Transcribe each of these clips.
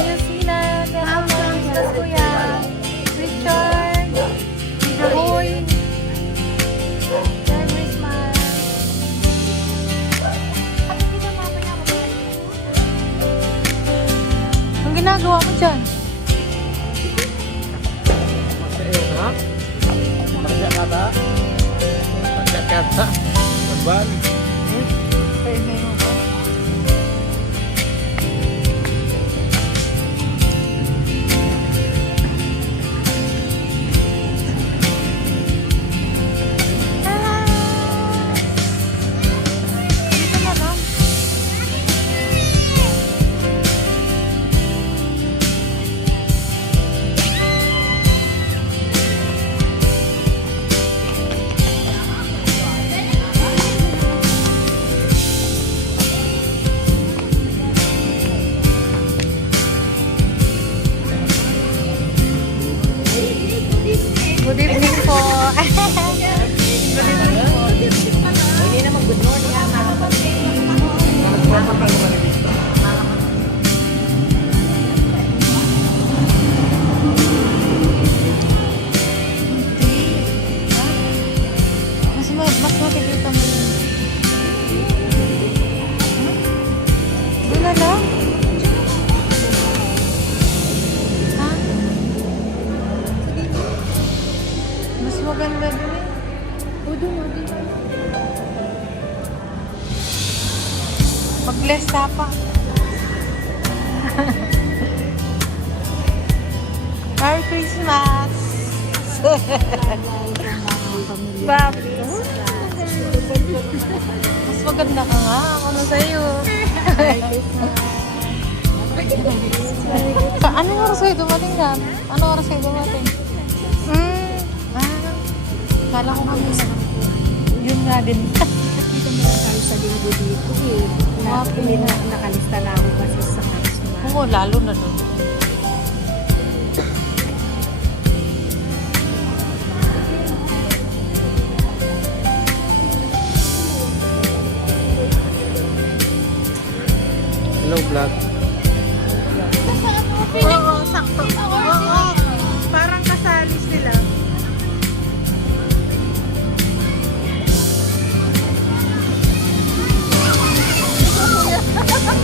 Yasmina, Kuya, Richard, Boy, Merry Christmas. Anong ginagawa mo dyan? Kata, kata, terbang. Good evening po. Good evening po. Hindi naman good morning. Mas makikita mo yun. Doon na lang? Ha? Mas maganda doon eh. O doon, o doon. Mag-bless ka pa. Merry Christmas! Babi. Mas maganda ka nga. Ako na sa'yo. Anong oras kayo dumating ka? Anong oras kayo dumating? Kala ko kami na. Yun nga din. Nakita mo na tayo sa linggo dito eh. Nakalista na ako kasi sa customer. Oo, lalo na doon. Hello, vlog. Oo, sakto. Oo, parang kasali sila.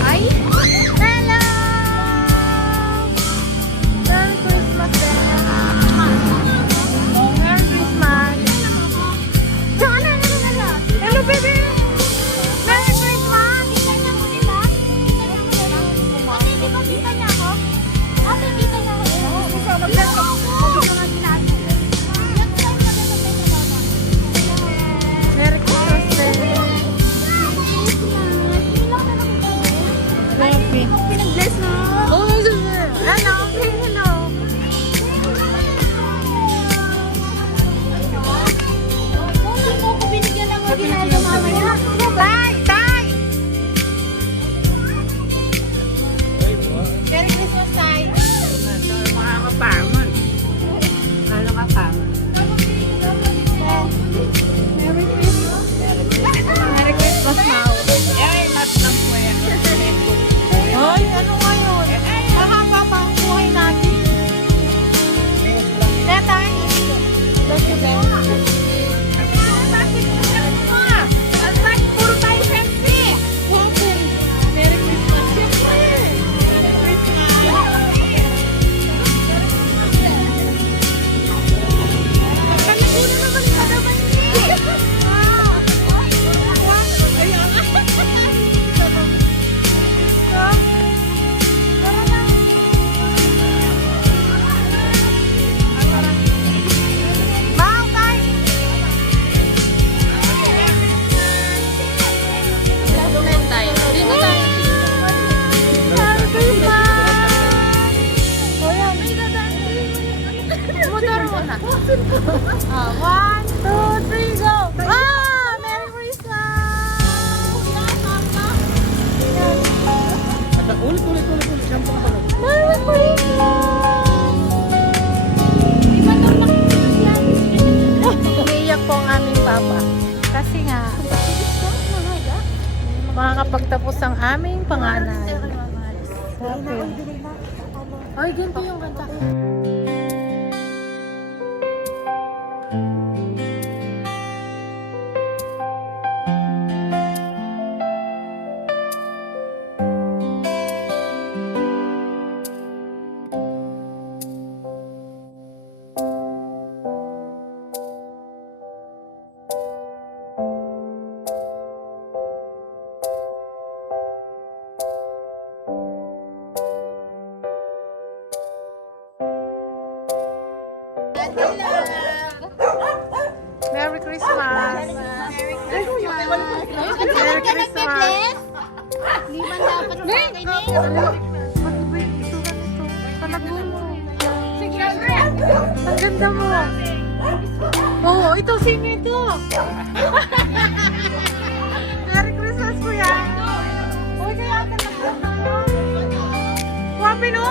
Ay! Hello! Merry Christmas din. Merry Christmas. Hello, baby! Merry Christmas! Merry Christmas din. Happy. Pinag-bless na. Oh, hello. Say hello. Hindi mo ko binigyan ng original na mamaya. Tay! Tay! Merry Christmas, Tay. Mga kapangon. Ano ka pa? Merry Christmas. Merry Christmas now. Eh, mas lang po yan. Ay, ano ngayon? Mahaba pa ang buhay natin. Kaya tayo. Bless you, Ben. Puro tayo sexy. Merry Christmas. Siyempre. Merry Christmas. Kanaguna naman pa naman niya. One, two, three, go! Ah! Merry Christmas! Ulit. Siyempre ka pala. Merry Christmas! Umiiyak po ang aming papa. Kasi nga, makakapagtapos ang aming panganay. Happy. Ay, ganito yung kanta. Merry Christmas! Merry Christmas! Liman dapat sa akin eh. Ang ganda mo! Oo, ito, sino ito? Merry Christmas, kuya! Uy, kaya ka na. Wapi, no?